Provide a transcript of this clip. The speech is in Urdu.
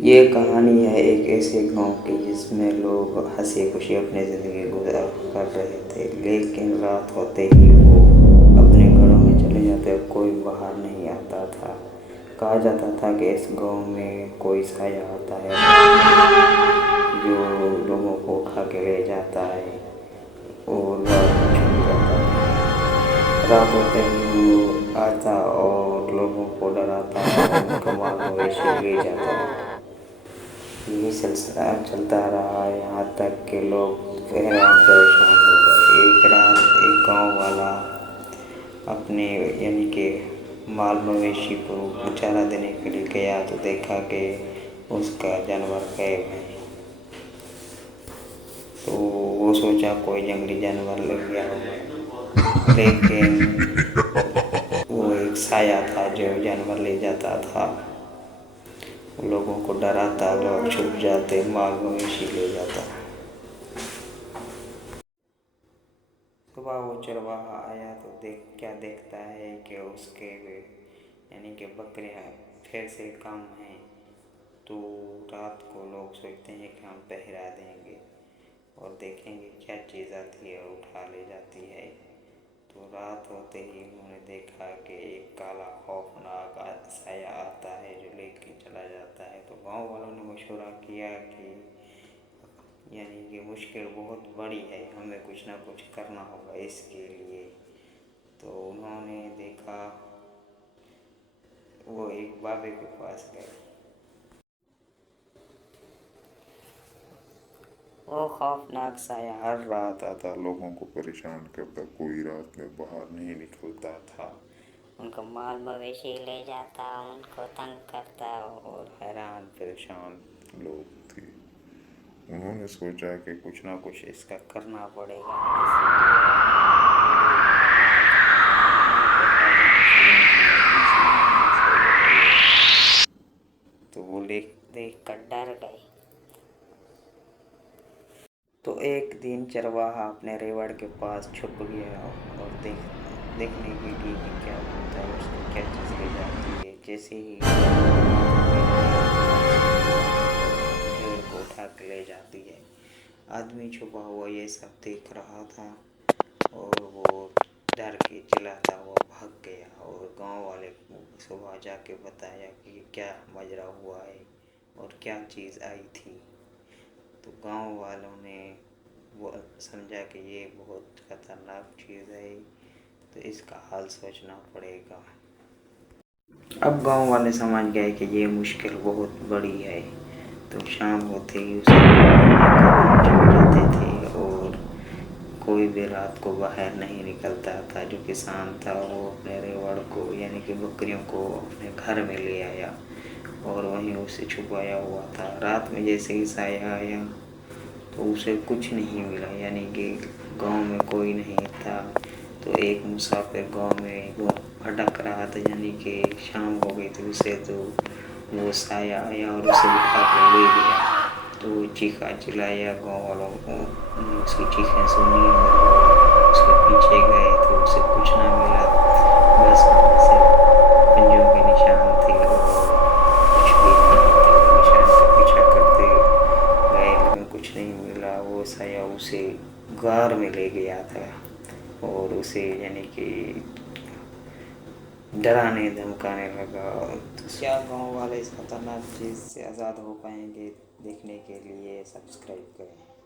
یہ کہانی ہے ایک ایسے گاؤں کی جس میں لوگ ہنسی خوشی اپنی زندگی گزار کر رہے تھے، لیکن رات ہوتے ہی وہ اپنے گھروں میں چلے جاتے اور کوئی باہر نہیں آتا تھا۔ کہا جاتا تھا کہ اس گاؤں میں کوئی سایہ آتا ہے جو لوگوں کو اٹھا کے لے جاتا ہے اور رات میں چھپ جاتا ہے۔ رات ہوتے ہی وہ آتا اور لوگوں کو ڈراتا اور ان کا مال مویشی لے جاتا ہے۔ یہی سلسلہ چلتا رہا یہاں تک کہ لوگ حیران پریشان ہو گئے۔ ایک رات ایک گاؤں والا اپنے مال مویشی کو چارہ دینے کے لیے گیا تو دیکھا کہ اس کا جانور غائب ہے۔ تو وہ سوچا کوئی جنگلی جانور لگ گیا ہوگا، لیکن وہ ایک سایہ تھا جو جانور لے جاتا تھا، لوگوں کو ڈراتا، لوگ چھپ جاتے، مال مویشی لے جاتا۔ صبح وہ چرواہا آیا تو کیا دیکھتا ہے کہ اس کے بکریاں پھر سے کم ہیں۔ تو رات کو لوگ سوچتے ہیں کہ ہم پہرا دیں گے اور دیکھیں گے کیا چیز آتی ہے اور اٹھا لے جاتی ہے۔ تو رات ہوتے ہی انہوں نے دیکھا کہ ایک کالا خوفناک سایہ آتا ہے جو لے کے چلا جاتا ہے۔ تو گاؤں والوں نے مشورہ کیا کہ مشکل بہت بڑی ہے، ہمیں کچھ نہ کچھ کرنا ہوگا اس کے لیے۔ تو انہوں نے دیکھا، وہ ایک بابے کے پاس گئے۔ وہ خوفناک سایہ ہر رات آتا، لوگوں کو پریشان کرتا، کوئی رات میں باہر نہیں نکلتا تھا، ان کا مال مویشی لے جاتا، ان کو تنگ کرتا اور حیران پریشان لوگ تھے۔ انہوں نے سوچا کہ کچھ نہ کچھ اس کا کرنا پڑے گا، تو وہ دیکھ کر ڈر گئے۔ تو ایک دن چرواہا اپنے ریوڑ کے پاس چھپ گیا اور دیکھنے کے لیے کہ کیا ہوتا ہے، اس کو کیا چیز لے جاتی ہے۔ جیسے ہی بھیڑ کو اٹھا کے لے جاتی ہے، آدمی چھپا ہوا یہ سب دیکھ رہا تھا اور وہ ڈر کے چلاتا ہوا بھاگ گیا اور گاؤں والے کو صبح جا کے بتایا کہ کیا ماجرا ہوا ہے اور کیا چیز آئی تھی۔ تو گاؤں والوں نے وہ سمجھا کہ یہ بہت خطرناک چیز ہے، تو اس کا حل سوچنا پڑے گا۔ اب گاؤں والے سمجھ گئے کہ یہ مشکل بہت بڑی ہے۔ تو شام ہوتے ہی اسے چھپ جاتے تھے اور کوئی بھی رات کو باہر نہیں نکلتا تھا۔ جو کسان تھا وہ اپنے ریوڑ کو بکریوں کو اپنے گھر میں لے آیا اور وہیں اسے چھپایا ہوا تھا۔ رات میں جیسے ہی سایہ آیا تو اسے کچھ نہیں ملا، گاؤں میں کوئی نہیں تھا۔ تو ایک مسافر گاؤں میں بھٹک رہا تھا، شام ہو گئی تھی اسے، تو وہ سایہ آیا اور اسے اٹھا کر لے گیا۔ تو وہ چیخا چلایا، گاؤں والوں کو اس کی چیخیں سنی اور اس کے پیچھے گئے تو اسے کچھ نہ ملا، بس وہاں سے پنجوں کے نشان تھے اور کچھ بھی نہیں تھا۔ نشان کا پیچھا کرتے گئے لیکن کچھ نہیں ملا۔ وہ سایہ اسے غار میں لے گیا تھا اور اسے ڈرانے دھمکانے لگا۔ کیا گاؤں والے اس خطرناک چیز سے آزاد ہو پائیں گے؟ دیکھنے کے لیے سبسکرائب کریں۔